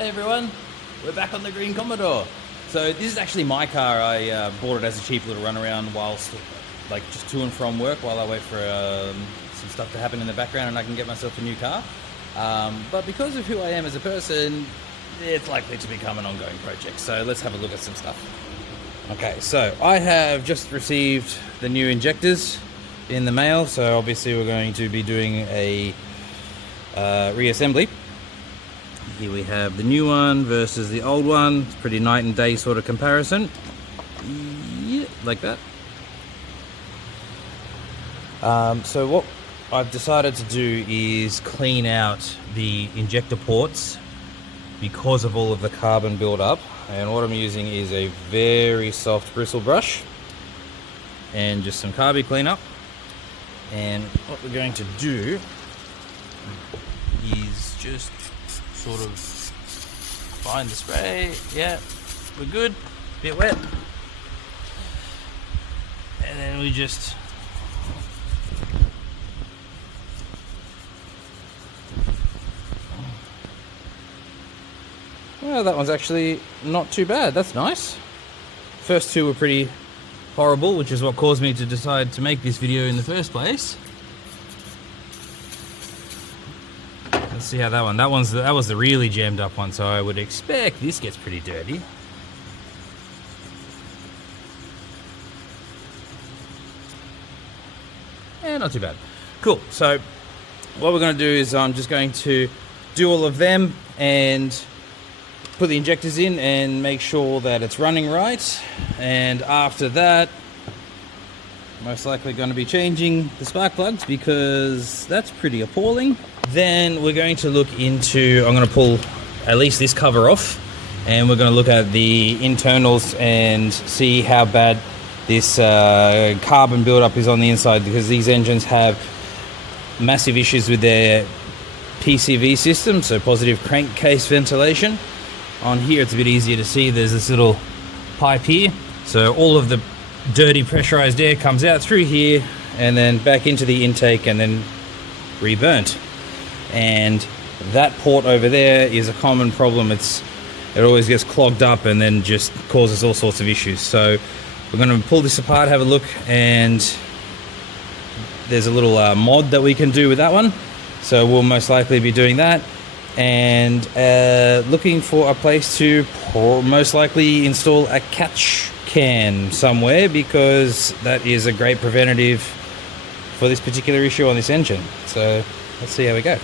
Hey everyone, we're back on the green Commodore. So this is actually my car. I bought it as a cheap little runaround whilst, like, just to and from work while I wait for some stuff to happen in the background and I can get myself a new car. But because of who I am as a person, it's likely to become an ongoing project. So let's have a look at some stuff. Okay, so I have just received the new injectors in the mail. So obviously we're going to be doing a reassembly. Here we have the new one versus the old one. It's pretty night and day sort of comparison. Yeah, like that. So what I've decided to do is clean out the injector ports because of all of the carbon buildup. And what I'm using is a very soft bristle brush and just some carby cleanup. And what we're going to do is just sort of find the spray. Yeah, we're good. Bit wet. And then we just well, that one's actually not too bad. That's nice. First two were pretty horrible, which is what caused me to decide to make this video in the first place. Let's see how that one. That was the really jammed up one, so I would expect this gets pretty dirty. Yeah, not too bad. Cool. So what we're going to do is I'm just going to do all of them and put the injectors in and make sure that it's running right. And after that, most likely going to be changing the spark plugs because that's pretty appalling. Then we're going to look into, I'm going to pull at least this cover off and we're going to look at the internals and see how bad this carbon buildup is on the inside, because these engines have massive issues with their PCV system, so positive crankcase ventilation. On here it's a bit easier to see. There's this little pipe here, so all of the dirty pressurized air comes out through here and then back into the intake and then reburnt. And that port over there is a common problem. It always gets clogged up and then just causes all sorts of issues. So we're going to pull this apart, have a look, and there's a little mod that we can do with that one. So we'll most likely be doing that and looking for a place to most likely install a catch can somewhere, because that is a great preventative for this particular issue on this engine. So let's see how we go.